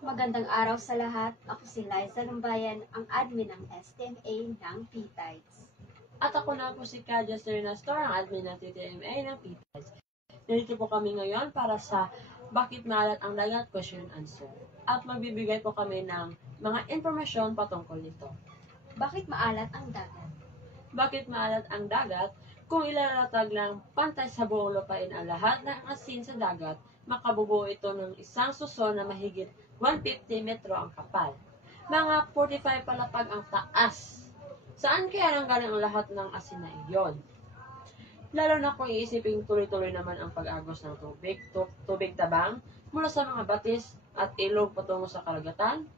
Magandang araw sa lahat. Ako si Liza Lumbayan, ang admin ng STMA ng PTIDES. At ako na po si Kaja Sernastor, ang admin ng TTMA ng PTIDES. Narito po kami ngayon para sa Bakit Maalat ang Dagat Question and Answer. At magbibigay po kami ng mga impormasyon patungkol nito. Bakit maalat ang dagat? Bakit maalat ang dagat? Kung ilalatag lang pantay sa buong lupain ang lahat ng asin sa dagat, makabubuo ito ng isang suso na mahigit 150 metro ang kapal. Mga 45 palapag ang taas. Saan kaya nanggaling ang lahat ng asin na iyon? Lalo na kung iisipin tuloy-tuloy naman ang pag-agos ng tubig tabang mula sa mga batis at ilog patungo sa karagatan.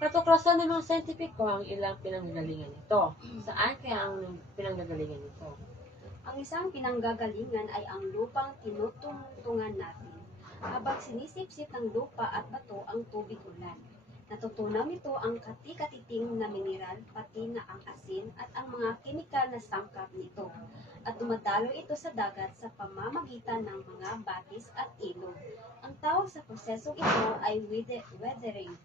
Natuklasan ng mga scientifico ang ilang pinanggagalingan nito. Saan kaya ang pinanggagalingan nito? Ang isang pinanggagalingan ay ang lupang tinutungtungan natin. Habang sinisipsip ng lupa at bato ang tubig ulan, natutunaw nito ang kati-katiting na mineral pati na ang asin at ang mga kemikal na sangkap nito. At dumadalo ito sa dagat sa pamamagitan ng mga batis at ilog. Ang tawag sa prosesong ito ay weathering.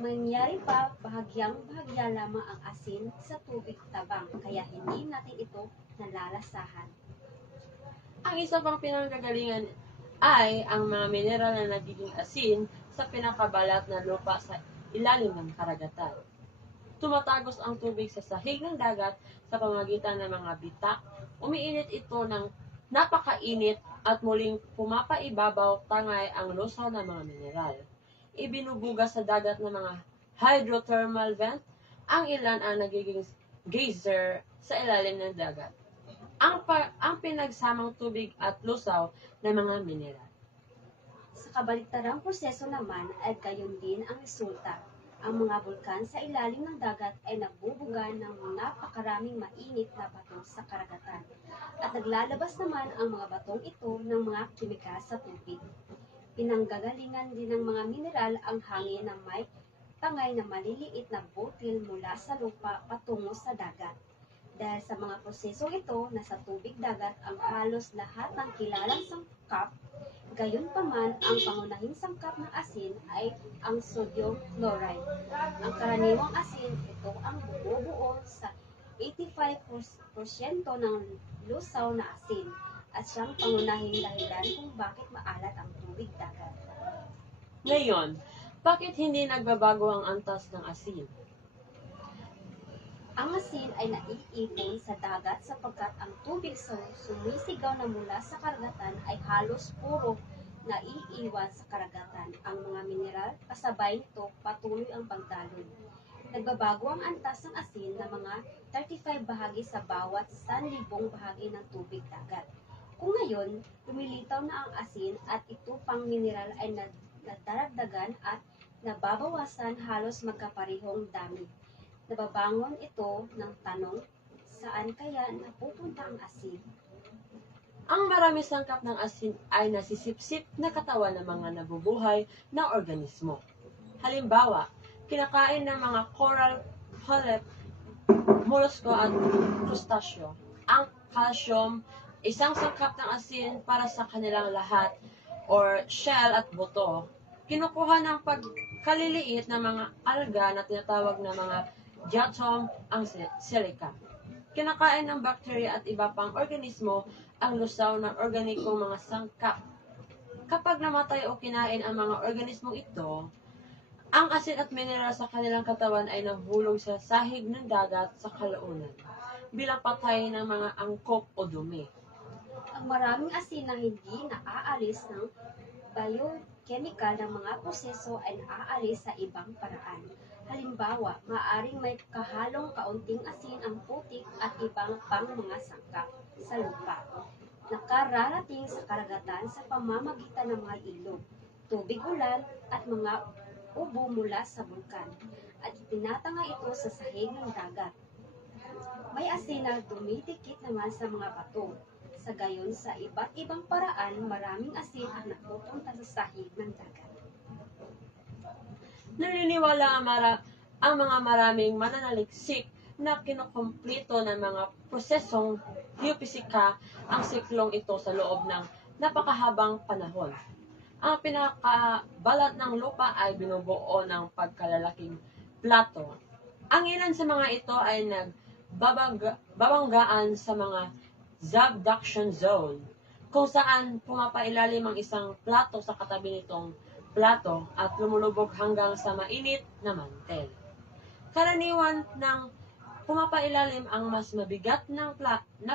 Mangyari pa bahagyang-bahagya lamang ang asin sa tubig tabang, kaya hindi natin ito nalalasahan. Ang isa pang pinanggagalingan ay ang mga mineral na nagiging asin sa pinakabalat na lupa sa ilalim ng karagatan. Tumatagos ang tubig sa sahig ng dagat sa pamamagitan ng mga bitak. Umiinit ito ng napakainit at muling pumapaibabaw tangay ang lusaw ng mga mineral. Ibinubuga sa dagat ng mga hydrothermal vent, ang ilan ang nagiging geyser sa ilalim ng dagat. Ang pinagsamang tubig at lusaw ng mga mineral. Sa kabaligtarang proseso naman ay gayon din ang resulta. Ang mga bulkan sa ilalim ng dagat ay nagbubuga ng napakaraming mainit na bato sa karagatan. At naglalabas naman ang mga batong ito ng mga kimikal sa tubig. Pinanggagalingan din ng mga mineral ang hangin na may tangay na maliliit na butil mula sa lupa patungo sa dagat. Dahil sa mga prosesong ito, nasa tubig dagat ang halos lahat ng kilalang sangkap. Gayunpaman, ang pangunahing sangkap ng asin ay ang sodium chloride. Ang karaniwang asin, ito ang bumubuo sa 85% ng lusaw na asin at siyang pangunahing dahilan kung bakit maalat ang tubig dagat. Ngayon, bakit hindi nagbabago ang antas ng asin? Ang asin ay naiipon sa dagat sapagkat ang tubig sumisigaw na mula sa karagatan ay halos puro naiiwan sa karagatan. Ang mga mineral kasabay nito patuloy ang pagdaloy. Nagbabago ang antas ng asin na mga 35 bahagi sa bawat 1,000 bahagi ng tubig dagat. Kung ngayon, lumilitaw na ang asin at ito pang mineral ay nadaragdagan at nababawasan halos magkaparehong dami. Nababangon ito ng tanong, saan kaya napupunta ang asin? Ang marami sangkap ng asin ay nasisipsip na katawan ng mga nabubuhay na organismo. Halimbawa, kinakain ng mga coral, polyp, mollusko at crustaceo. Ang calcium, isang sangkap ng asin para sa kanilang lahat or shell at buto. Kinukuha ng pagkaliliit ng mga alga na tinatawag na mga diatom ang silica. Kinakain ng bakterya at iba pang organismo ang lusaw ng organikong mga sangkap. Kapag namatay o kinain ang mga organismong ito, ang asin at mineral sa kanilang katawan ay nahulog sa sahig ng dagat sa kalaunan bilang patay ng mga angkop o dumi. Ang maraming asin na hindi naaalis ng biochemical ng mga proseso ay naaalis sa ibang paraan. Halimbawa, maaaring may kahalong kaunting asin ang putik at ibang pang mga sangkap sa lupa. Nakararating sa karagatan sa pamamagitan ng mga ilog, tubig ulan at mga ubo mula sa bulkan, at itinatanga ito sa sahig ng dagat. May asin na dumidikit naman sa mga bato. Sa gayon, sa iba't ibang paraan, maraming asin ang napupunta sa sahig ng dagat. Naniniwala ang mga maraming mananaliksik na kinukumpleto ng mga prosesong geopisika ang siklong ito sa loob ng napakahabang panahon. Ang pinakabalat ng lupa ay binubuo ng pagkalalaking plato. Ang ilan sa mga ito ay nagbabanggaan sa mga subduction zone, kung saan pumapailalim ang isang plato sa katabi nitong plato at lumulubog hanggang sa mainit na mantel. Karaniwan ng pumapailalim ang mas mabigat na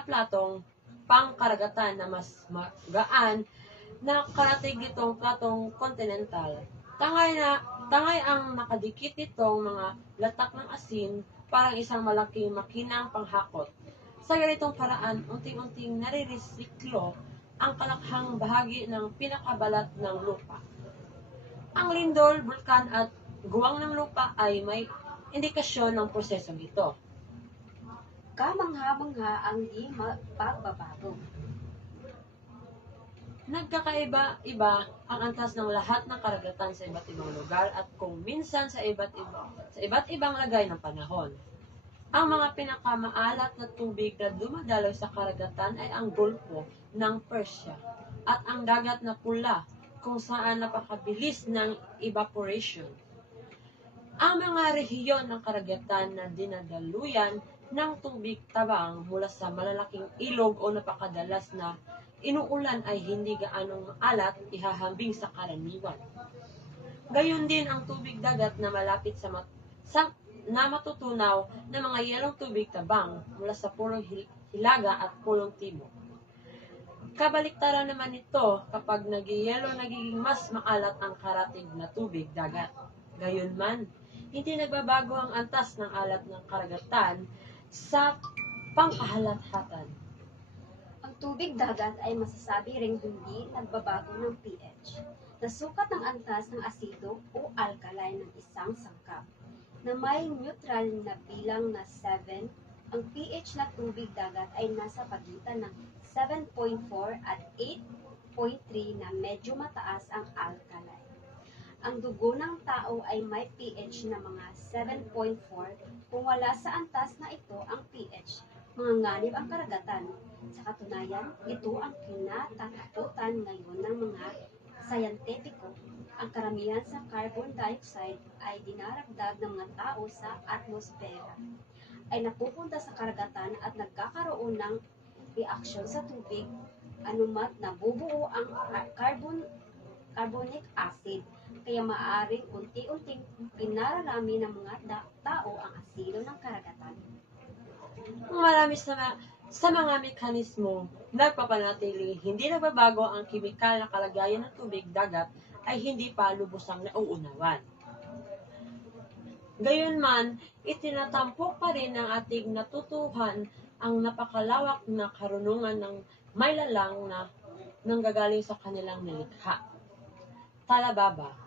platong pangkaragatan na mas magaan na karatig nitong platong kontinental. Tangay ang nakadikit nitong mga latak ng asin, parang isang malaking makinang panghakot. Sa ganitong paraan, unti-unting nare-resiklo ang kalakhang bahagi ng pinakabalat ng lupa. Ang lindol, bulkan at guwang ng lupa ay may indikasyon ng prosesong ito. Kamangha-mangha ang di pagbabago. Nagkakaiba-iba ang antas ng lahat ng karagatan sa iba't ibang lugar at kung minsan sa iba't ibang lagay ng panahon. Ang mga pinakamaalat na tubig na dumadaloy sa karagatan ay ang Gulpo ng Persia at ang Dagat na Pula kung saan napakabilis ng evaporation. Ang mga rehiyon ng karagatan na dinadaluyan ng tubig tabang mula sa malalaking ilog o napakadalas na inuulan ay hindi gaanong maalat ihahambing sa karaniwan. Gayon din ang tubig dagat na malapit na matutunaw na mga yelong tubig tabang mula sa pulong Hilaga at pulong Timog. Kabaliktaran naman ito kapag nagyayelo nagiging mas maalat ang karatig na tubig dagat. Gayunman, hindi nagbabago ang antas ng alat ng karagatan sa pangkahalathatan. Ang tubig dagat ay masasabi ring hindi nagbabago ng pH. Nasukat ng antas ng asido o alkaline ng isang sangkap na may neutral na bilang na 7, ang pH na tubig dagat ay nasa pagitan ng 7.4 at 8.3 na medyo mataas ang alkaline. Ang dugo ng tao ay may pH na mga 7.4 kung wala sa antas na ito ang pH. Manganganib ang karagatan. Sa katunayan, ito ang kinatatakutan ngayon ng mga sayantipiko. Ang karamihan sa carbon dioxide ay dinaragdag ng mga tao sa atmosfera ay napupunta sa karagatan at nagkakaroon ng reaksyon sa tubig anumat nabubuo ang carbonic acid kaya maaaring unti-unting pinararami ng mga tao ang asido ng karagatan. Marami sa mga mekanismo nagpapanatiling hindi nagbabago ang kimikal na kalagayan ng tubig dagat ay hindi pa lubusang nauunawan. Gayunman, itinatampok pa rin ng ating natutuhan ang napakalawak na karunungan ng may lalang na nanggagaling sa kanilang nilikha. Talababa.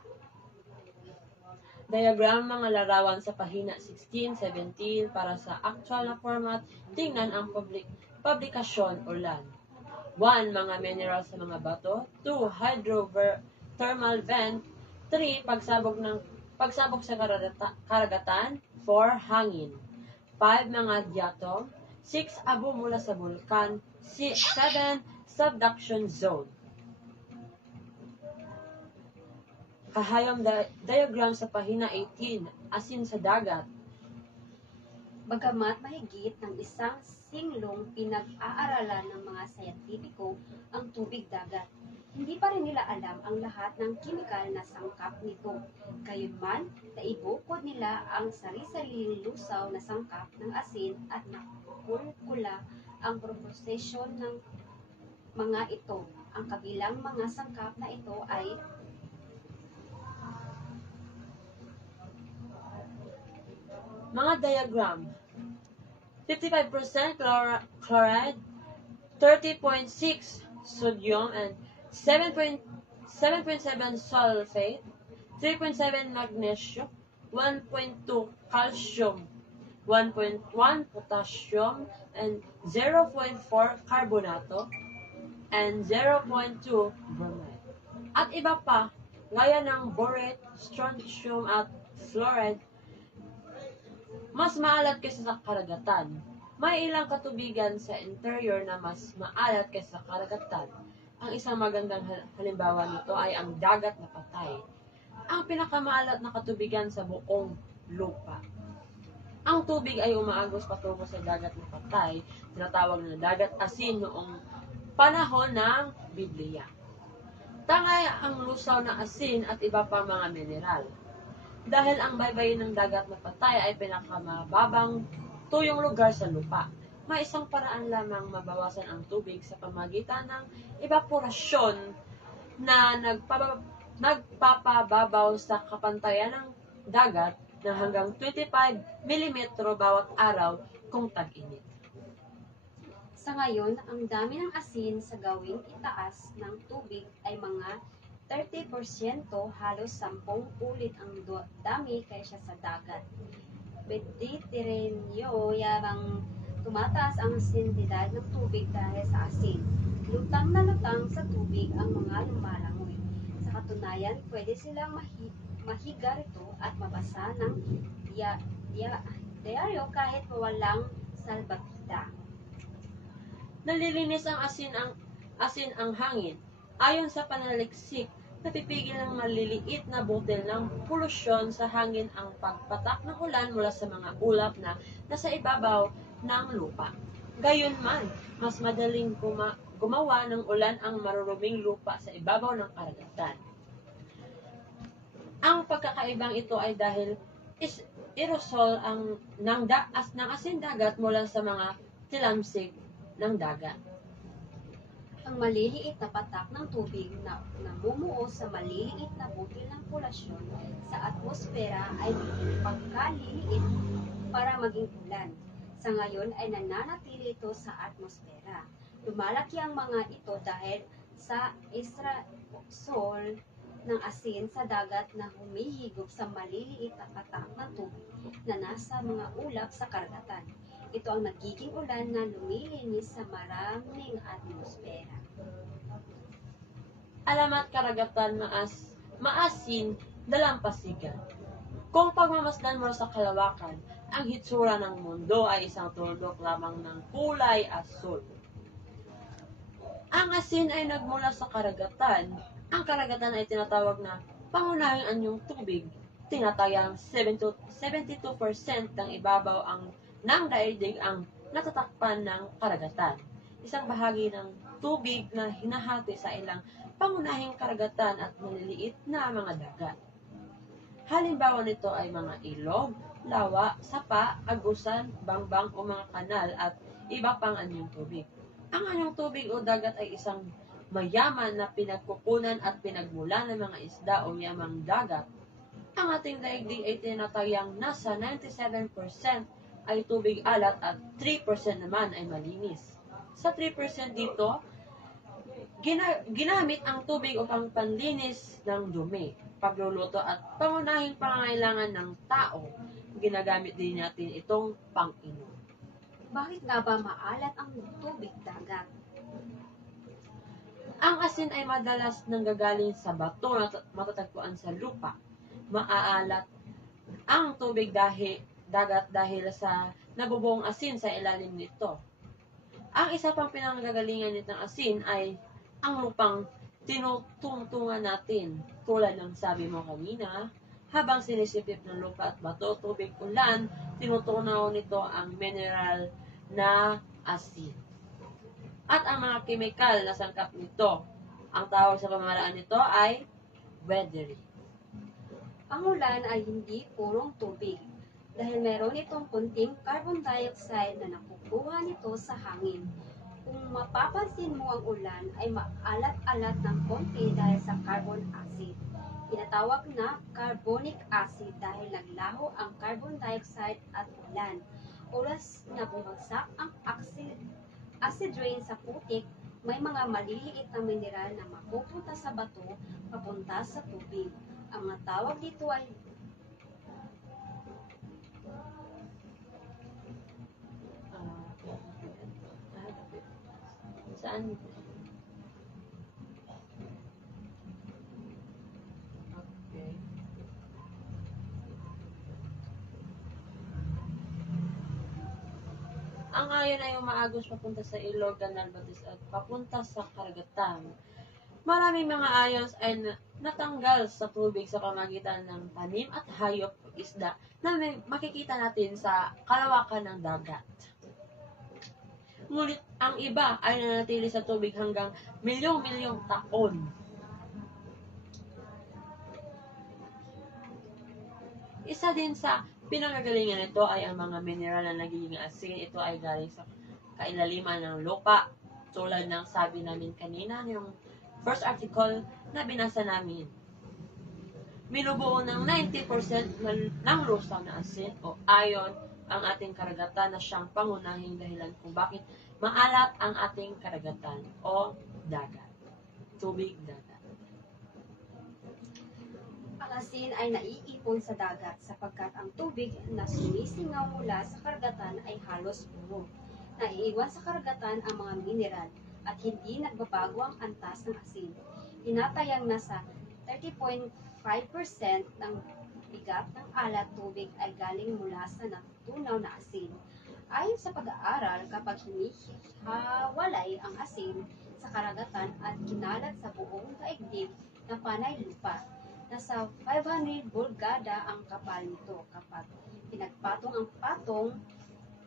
Diagram mga larawan sa pahina 16-17 para sa actual na format, tingnan ang publikasyon o LAN. 1. Mga mineral sa mga bato. 2. Hydrothermal vent. 3. Pagsabog sa karagatan. 4. Hangin. 5. Mga diatom. 6. Abo mula sa bulkan. 7. Subduction zone. Kahayam diagram sa pahina 18, asin sa dagat. Bagamat mahigit ng isang singlong pinag-aaralan ng mga sayantipiko ang tubig dagat, hindi pa rin nila alam ang lahat ng kimikal na sangkap nito. Gayunman, naibukod nila ang sari-sariling lusaw na sangkap ng asin at nakulkula ang proposisyon ng mga ito. Ang kabilang mga sangkap na ito ay mga diagram. 55% chloride, 30.6 sodium and 7.7 sulfate, 3.7 magnesium, 1.2 calcium, 1.1 potassium, and 0.4 carbonato, and 0.2 bromide. At iba pa, gaya ng borate, strontium at fluoride, mas maalat kaysa sa karagatan. May ilang katubigan sa interior na mas maalat kaysa sa karagatan. Ang isang magandang halimbawa nito ay ang dagat na patay, ang pinakamaalat na katubigan sa buong lupa. Ang tubig ay umaagos patungo sa dagat na patay, tinatawag na dagat asin noong panahon ng Biblia. Tangay ang lusaw na asin at iba pa mga mineral. Dahil ang baybayin ng dagat na patay ay pinakamababang tuyong lugar sa lupa, may isang paraan lamang mabawasan ang tubig sa pamagitan ng evaporasyon na nagpapababaw sa kapantayan ng dagat ng hanggang 25 mm bawat araw kung tag-init. Sa ngayon, ang dami ng asin sa gawing itaas ng tubig ay mga 30%, halos 10 ulit ang dami kaysa sa dagat. Mediterraneo, yabang tumataas ang asididad ng tubig dahil sa asin. Lutang na lutang sa tubig ang mga lumalangoy. Sa katunayan, pwede silang mahiga rito at mabasa ng diaryo kahit walang salbakita. Nalilinis ang asin ang hangin. Ayon sa panaliksik, napipigil ng maliliit na butil ng polusyon sa hangin ang pagpatak ng ulan mula sa mga ulap na nasa ibabaw ng lupa. Gayunman, mas madaling gumawa ng ulan ang maruruming lupa sa ibabaw ng karagatan. Ang pagkakaibang ito ay dahil aerosol ng asin dagat mula sa mga tilamsik ng dagat. Ang maliliit na patak ng tubig na namumuo sa maliliit na butil ng polusyon sa atmosfera ay pagkaliliit para maging ulan. Sa ngayon ay nananatili ito sa atmosfera. Lumalaki ang mga ito dahil sa aerosol ng asin sa dagat na humihigop sa maliliit na patak ng tubig na nasa mga ulap sa karagatan. Ito ang nagiging ulan na lumilinis sa maraming atmosfera. Alamat karagatan maasin, dalampasigan. Kung pagmamasdan mo sa kalawakan, ang hitsura ng mundo ay isang tuldok lamang ng kulay asul. Ang asin ay nagmula sa karagatan. Ang karagatan ay tinatawag na pangunahing anyong tubig. Tinatayang 72% ng ibabaw ng daigdig ang natatakpan ng karagatan. Isang bahagi ng tubig na hinahati sa ilang pangunahing karagatan at maliliit na mga dagat. Halimbawa nito ay mga ilog, lawa, sapa, agusan, bangbang o mga kanal at iba pang anyong tubig. Ang anyong tubig o dagat ay isang mayaman na pinagkukunan at pinagmulan ng mga isda o yamang dagat. Ang ating daigdig ay tinatayang nasa 97% ay tubig alat at 3% naman ay malinis. Sa 3% dito, ginamit ang tubig upang panlinis ng dumi, pagluluto at pangunahing pangangailangan ng tao. Ginagamit din natin itong pang-inom. Bakit nga ba maalat ang tubig dagat? Ang asin ay madalas nanggagaling sa bato na matatagpuan sa lupa. Maaalat ang tubig dagat dahil sa nabubuong asin sa ilalim nito. Ang isa pang pinanggagalingan nitong asin ay ang lupang tinutungtungan natin. Tulad ng sabi mo kanina, habang sinisipip ng lupa at bato, tubig, ulan, tinutunaw nito ang mineral na asin. At ang mga kemikal na sangkap nito, ang tawag sa pamahalaan nito ay weathering. Ang ulan ay hindi purong tubig dahil meron itong kunting carbon dioxide na nakukuha nito sa hangin. Kung mapapansin mo ang ulan ay maalat-alat ng konti dahil sa carbon acid. Tinatawag na carbonic acid dahil naglaho ang carbon dioxide at ulan. Oras na bumagsak ang acid rain sa putik, may mga maliliit na mineral na mapupunta sa bato papunta sa tubig. Ang mga tawag dito ay saan? Okay. Ang ayon ay umaagos papunta sa ilog, kanal, batis at papunta sa karagatan. Maraming mga ayos ay natanggal sa tubig sa pamagitan ng tanim at hayop o isda na makikita natin sa kalawakan ng dagat. Ngunit ang iba ay nanatili sa tubig hanggang milyong-milyong taon. Isa din sa pinanggagalingan nito ay ang mga mineral na nagiging asin. Ito ay galing sa kailaliman ng lupa. Tulad ng sabi namin kanina, yung first article na binasa namin. Binubuo ng 90% ng lusaw na asin o ion ang ating karagatan na siyang pangunahing dahilan kung bakit maalat ang ating karagatan o dagat. Tubig dagat. Ang asin ay naiipon sa dagat sapagkat ang tubig na sumisingaw mula sa karagatan ay halos buo. Naiiwan sa karagatan ang mga mineral at hindi nagbabago ang antas ng asin. Tinatayang nasa 30.5% ng bigat ng alat tubig ay galing mula sa natutunaw na asin. Ayon sa pag-aaral, kapag hinihawalay ang asin sa karagatan at kinalat sa buong daigdig na panay lupa, nasa 500 bulgada ang kapal nito. Kapag pinagpatong ang patong,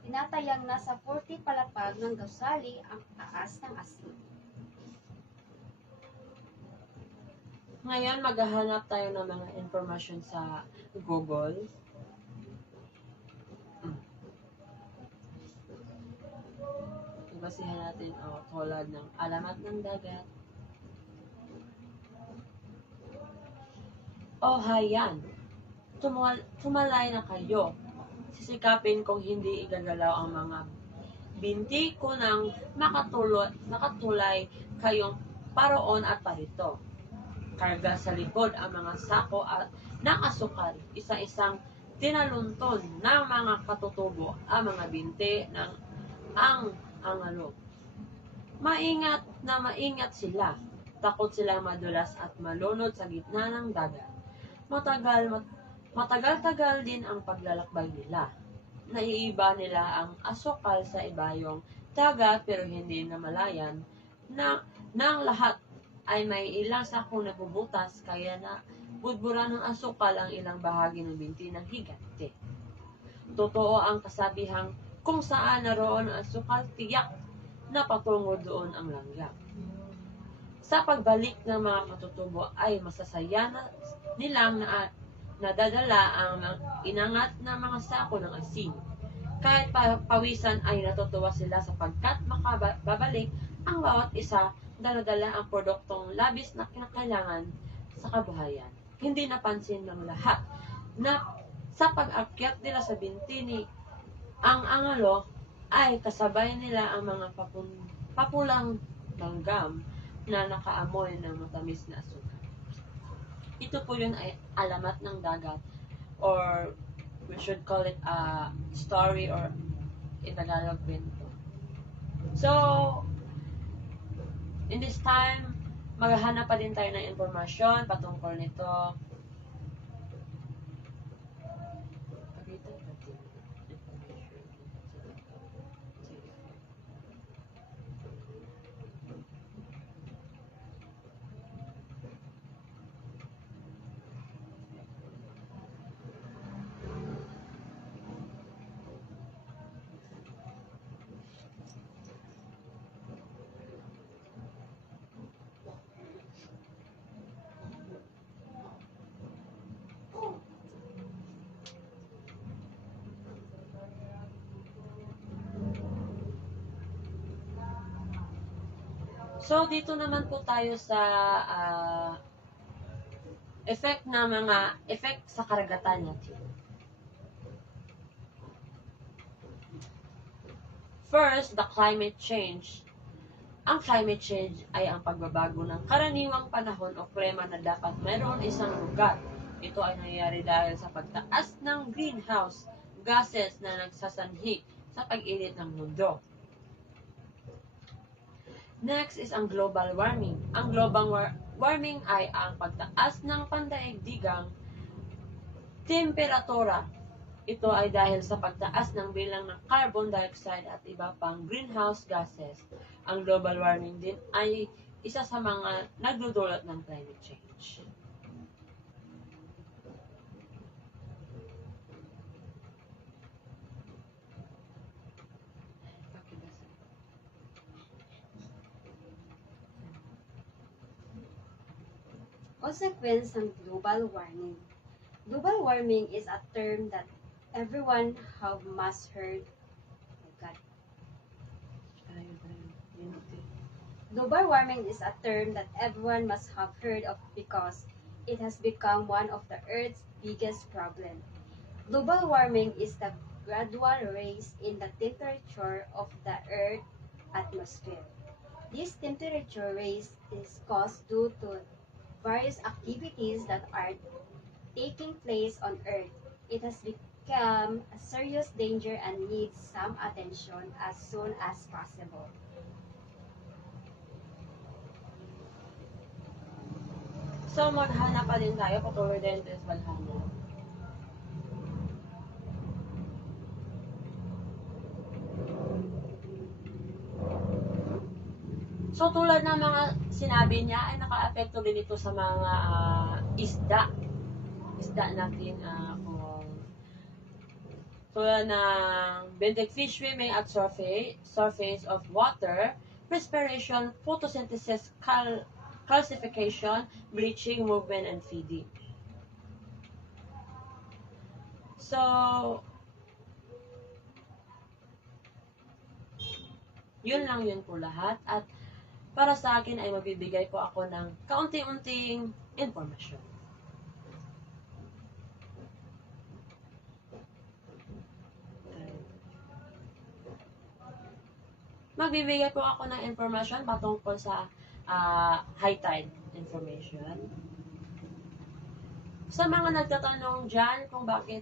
tinatayang nasa 40 palapag ng gusali ang taas ng asin. Ngayon, maghahanap tayo ng mga information sa Google. Ibasihan natin tulad ng alamat ng dagat. Hayan, tumalay na kayo. Sisikapin kong hindi igagalaw ang mga binti ko nang makatulay kayong paroon at parito. Karga sa likod ang mga sako at ng asukal, isa-isang tinalunton ng mga katutubo ang mga binti ng ang angalo. Maingat na maingat sila. Takot silang madulas at malunod sa gitna ng dagat. Matagal-tagal din ang paglalakbay nila. Naiiba nila ang asukal sa ibayong dagat pero hindi namalayan na ng lahat ay may ilang sakong nabubutas kaya na budburan ng asukal ang ilang bahagi ng binti ng higante. Totoo ang kasabihang kung saan naroon ang asukal, tiyak na patungo doon ang langgam. Sa pagbalik ng mga katutubo ay masasaya na nilang nadadala ang inangat na mga sako ng asin. Kahit pawisan ay natutuwa sila sapagkat makababalik ang bawat isa dala-dala ang produktong labis na kinakailangan sa kabuhayan. Hindi napansin ng lahat na sa pag-akyat nila sa binti ni ang angalo ay kasabay nila ang mga papulang langgam na nakaamoy ng matamis na asukal. Ito po yun ay alamat ng dagat or we should call it a story or in Tagalog kwento. So, in this time, maghahanap pa din tayo ng impormasyon patungkol nito. So, dito naman po tayo sa effect sa karagatan natin. First, the climate change. Ang climate change ay ang pagbabago ng karaniwang panahon o klima na dapat mayroon isang lugar. Ito ay nangyayari dahil sa pagtaas ng greenhouse gases na nagsasanhi sa pag-init ng mundo. Next is ang global warming. Ang global warming ay ang pagtaas ng pandaigdigang temperatura. Ito ay dahil sa pagtaas ng bilang ng carbon dioxide at iba pang greenhouse gases. Ang global warming din ay isa sa mga nagdudulot ng climate change. Consequence ng global warming. Global warming is a term that everyone must heard. Oh my God. Global warming is a term that everyone must have heard of because it has become one of the Earth's biggest problems. Global warming is the gradual rise in the temperature of the Earth's atmosphere. This temperature rise is caused due to various activities that are taking place on Earth. It has become a serious danger and needs some attention as soon as possible. So, maghanap pa din tayo patuloy din sa Valhalla. So, tulad ng mga sinabi niya, ay naka-apekto din ito sa mga isda. Isda natin kung tulad ng benthic fish swimming at surface of water, respiration, photosynthesis, calcification, bleaching, movement, and feeding. So, yun lang yun po lahat. At para sa akin ay magbibigay po ako ng kaunti-unting informasyon. Magbibigay po ako ng informasyon patungkol sa high tide information. Sa mga nagtatanong dyan kung bakit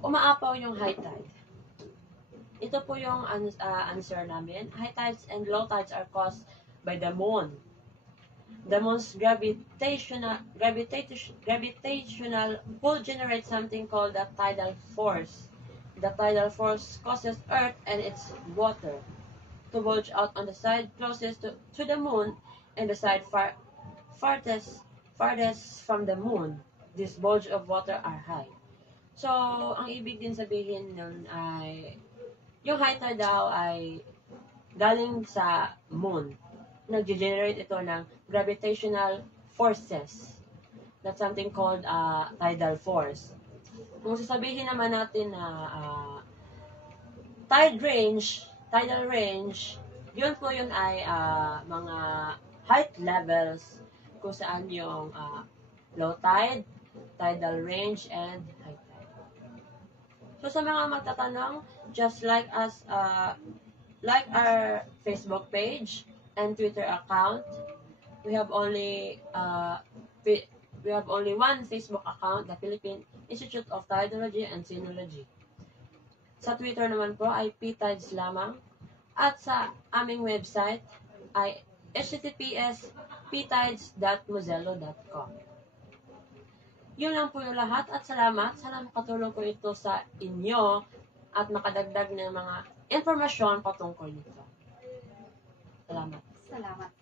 umaapaw yung high tide. Ito po yung answer namin. High tides and low tides are caused by the moon. The moon's gravitational pull generates something called the tidal force. The tidal force causes Earth and its water to bulge out on the side closest to the moon and the side farthest from the moon. This bulge of water are high. So, ang ibig din sabihin nun ay yung high tide daw ay galing sa moon. Nag-generate ito ng gravitational forces. That's something called tidal force. Kung sasabihin naman natin na tidal range, yun po yun ay mga height levels kung saan yung low tide, tidal range, and high tide. So sa mga magtatanong, just like us, like our Facebook page and Twitter account, we have only one Facebook account, the Philippine Institute of Tidology and Sinology. Sa Twitter naman po ay ptides lamang. At sa aming website ay https://ptides.mozelo.com. Yun lang po yung lahat at salamat. Sana makatulong ko ito sa inyo at makadagdag ng mga informasyon patungkol nito. Salamat. Salamat.